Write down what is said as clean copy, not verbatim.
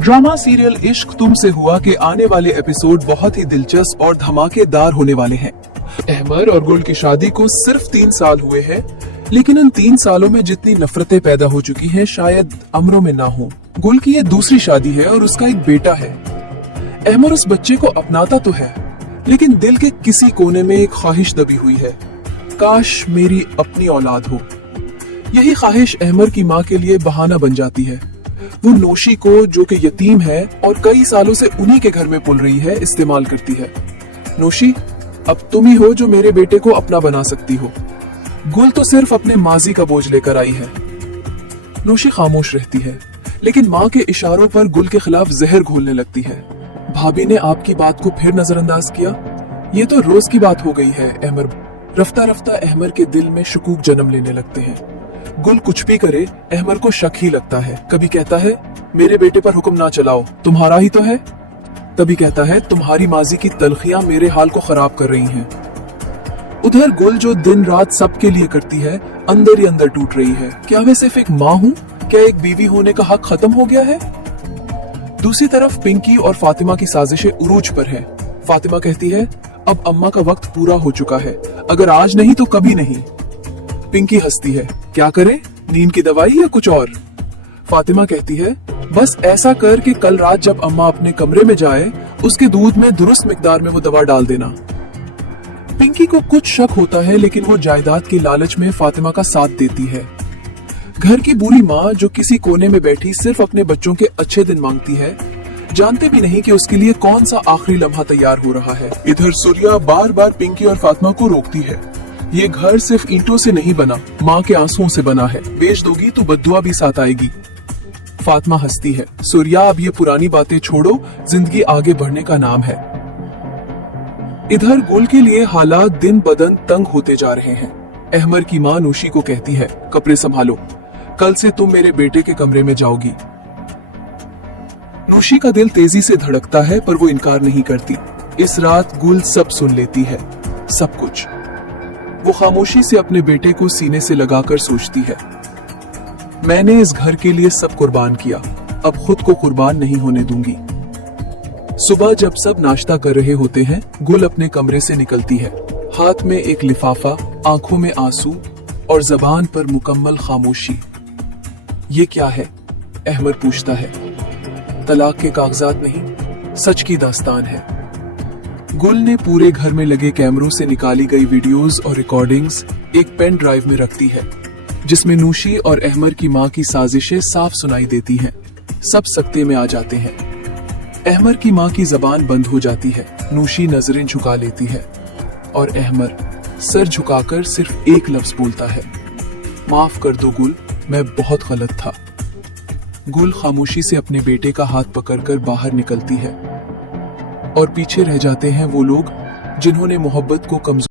Drama serial इश्क तुमसे हुआ के आने वाले एपिसोड बहुत ही दिलचस्प और धमाकेदार होने वाले हैं। अहमर और गुल की शादी को सिर्फ 3 साल हुए हैं, लेकिन इन 3 सालों में जितनी नफरतें पैदा हो चुकी हैं शायद अमरों में ना हो। गुल की ये दूसरी शादी है और उसका एक बेटा है। अहमर उस बच्चे को अपनाता तो है, लेकिन दिल के किसी कोने में एक ख्वाहिश दबी हुई है, काश मेरी अपनी औलाद हो। यही ख्वाहिश अहमर की माँ के लिए बहाना बन जाती है। वो नोशी को, जो कि यतीम है और कई सालों से उन्हीं के घर में पल रही है, इस्तेमाल करती है। नोशी, अब तुम ही हो जो मेरे बेटे को अपना बना सकती हो। गुल तो सिर्फ अपने माजी का बोझ लेकर आई है। नोशी खामोश रहती है, लेकिन माँ के इशारों पर गुल के खिलाफ जहर घोलने लगती है। भाभी ने आपकी बात को फिर नजरअंदाज किया, ये तो रोज की बात हो गई है। अहमर रफ्ता रफ्ता अहमर के दिल में शकूक जन्म लेने लगते हैं। गुल कुछ भी करे, अहमर को शक ही लगता है। कभी कहता है मेरे बेटे पर हुक्म ना चलाओ, तुम्हारा ही तो है। तभी कहता है तुम्हारी माजी की तलखियां मेरे हाल को खराब कर रही हैं। उधर गुल जो दिन रात सबके लिए करती है, अंदर ही अंदर टूट रही है। क्या मैं सिर्फ एक माँ हूँ? क्या एक बीवी होने का हक खत्म हो गया है? दूसरी तरफ पिंकी और फातिमा की साजिशें उरूज पर है। फातिमा कहती है अब अम्मा का वक्त पूरा हो चुका है, अगर आज नहीं तो कभी नहीं। पिंकी हंसती है, क्या करें, नींद की दवाई या कुछ और? फातिमा कहती है बस ऐसा कर कि कल रात जब अम्मा अपने कमरे में जाए, उसके दूध में दुरुस्त मिकदार में वो दवा डाल देना। पिंकी को कुछ शक होता है, लेकिन वो जायदाद की लालच में फातिमा का साथ देती है। घर की बुरी माँ जो किसी कोने में बैठी सिर्फ अपने बच्चों के अच्छे दिन मांगती है, जानते भी नहीं कि उसके लिए कौन सा आखिरी लम्हा तैयार हो रहा है। इधर सूर्या बार बार पिंकी और फातिमा को रोकती है, ये घर सिर्फ ईंटों से नहीं बना, माँ के आंसुओं से बना है। बेच दोगी तो बद्दुआ भी साथ आएगी। फातिमा हंसती है, सूर्या अब ये पुरानी बातें छोड़ो, जिंदगी आगे बढ़ने का नाम है। इधर गुल के लिए हालात दिन बदन तंग होते जा रहे हैं। अहमर की माँ नोशी को कहती है कपड़े संभालो, कल से तुम मेरे बेटे के कमरे में जाओगी। नोशी का दिल तेजी से धड़कता है, पर वो इनकार नहीं करती। इस रात गुल सब सुन लेती है, सब कुछ। वो खामोशी से अपने बेटे को सीने से लगाकर सोचती है, मैंने इस घर के लिए सब कुर्बान किया, अब खुद को कुर्बान नहीं होने दूंगी। सुबह जब सब नाश्ता कर रहे होते हैं, गुल अपने कमरे से निकलती है, हाथ में एक लिफाफा, आंखों में आंसू और जबान पर मुकम्मल खामोशी। ये क्या है? अहमर पूछता है। तलाक के कागजात नहीं, सच की दास्तान है। गुल ने पूरे घर में लगे कैमरों से निकाली गई वीडियोस और रिकॉर्डिंग्स एक पेन ड्राइव में रखती है, जिसमें नूशी और अहमर की माँ की साजिशें साफ सुनाई देती हैं। सब सकते में आ जाते हैं। अहमर की माँ की जबान बंद हो जाती है, नूशी नजरें झुका लेती है और अहमर सर झुकाकर सिर्फ एक लफ्ज बोलता है, माफ कर दो गुल, मैं बहुत गलत था। गुल खामोशी से अपने बेटे का हाथ पकड़कर बाहर निकलती है और पीछे रह जाते हैं वो लोग जिन्होंने मोहब्बत को कमजोर